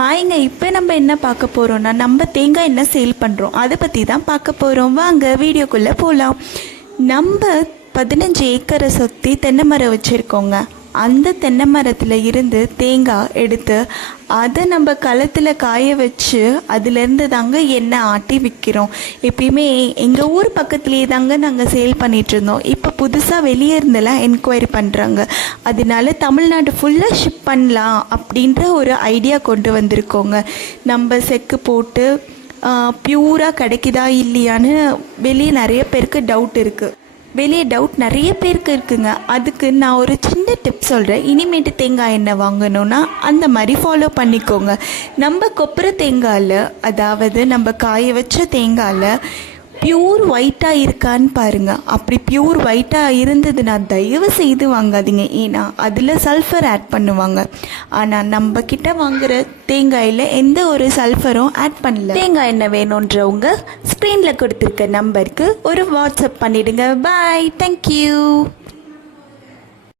ஹாய்ங்க, இப்போ நம்ம என்ன பார்க்க போகிறோம்னா, நம்ம தேங்காய் எண்ணெய் சேல் பண்ணுறோம், அதை பற்றி தான் பார்க்க போகிறோம். வாங்க வீடியோக்குள்ளே போகலாம். நம்ம 15 ஏக்கரை சுற்றி தென்னை மரம் வச்சுருக்கோங்க. அந்த தென்னை மரத்தில் இருந்து தேங்காய் எடுத்து அதை நம்ம களத்தில் காய வச்சு அதுலேருந்து தாங்க எண்ணெய் ஆட்டி விற்கிறோம். எப்பயுமே எங்கள் ஊர் பக்கத்துலேயே தாங்க நாங்கள் சேல் பண்ணிகிட்ருந்தோம். இப்போ புதுசாக வெளியே இருந்தெல்லாம் என்கொயரி பண்ணுறாங்க. அதனால தமிழ்நாடு ஃபுல்லாக ஷிப் பண்ணலாம் அப்படின்ற ஒரு ஐடியா கொண்டு வந்திருக்கோங்க. நம்ம செக்கு போட்டு ப்யூராக கிடைக்குதா இல்லையான்னு வெளியே நிறைய பேருக்கு டவுட் இருக்குது. வெளியே டவுட் நிறைய பேருக்கு இருக்குங்க. அதுக்கு நான் ஒரு சின்ன டிப் சொல்கிறேன். இனிமேட்டு தேங்காய் எண்ணெய் வாங்கணுன்னா அந்த மாதிரி ஃபாலோ பண்ணிக்கோங்க. நம்ம கொப்பரை தேங்காயில், அதாவது நம்ம காய வச்ச தேங்காயில் ப்யூர் ஒயிட்டாக இருக்கான்னு பாருங்கள். அப்படி ப்யூர் ஒயிட்டாக இருந்ததுன்னா தயவு செய்து வாங்காதீங்க. ஏன்னா அதில் சல்ஃபர் ஆட் பண்ணுவாங்க. ஆனால் நம்ம கிட்ட வாங்குகிற தேங்காயில் எந்த ஒரு சல்ஃபரும் ஆட் பண்ணல. தேங்காய் எண்ணெய் வேணுன்றவங்க ஸ்க்ரீனில் கொடுத்துருக்க நம்பருக்கு ஒரு வாட்ஸ்அப் பண்ணிவிடுங்க. பாய், தேங்க்யூ.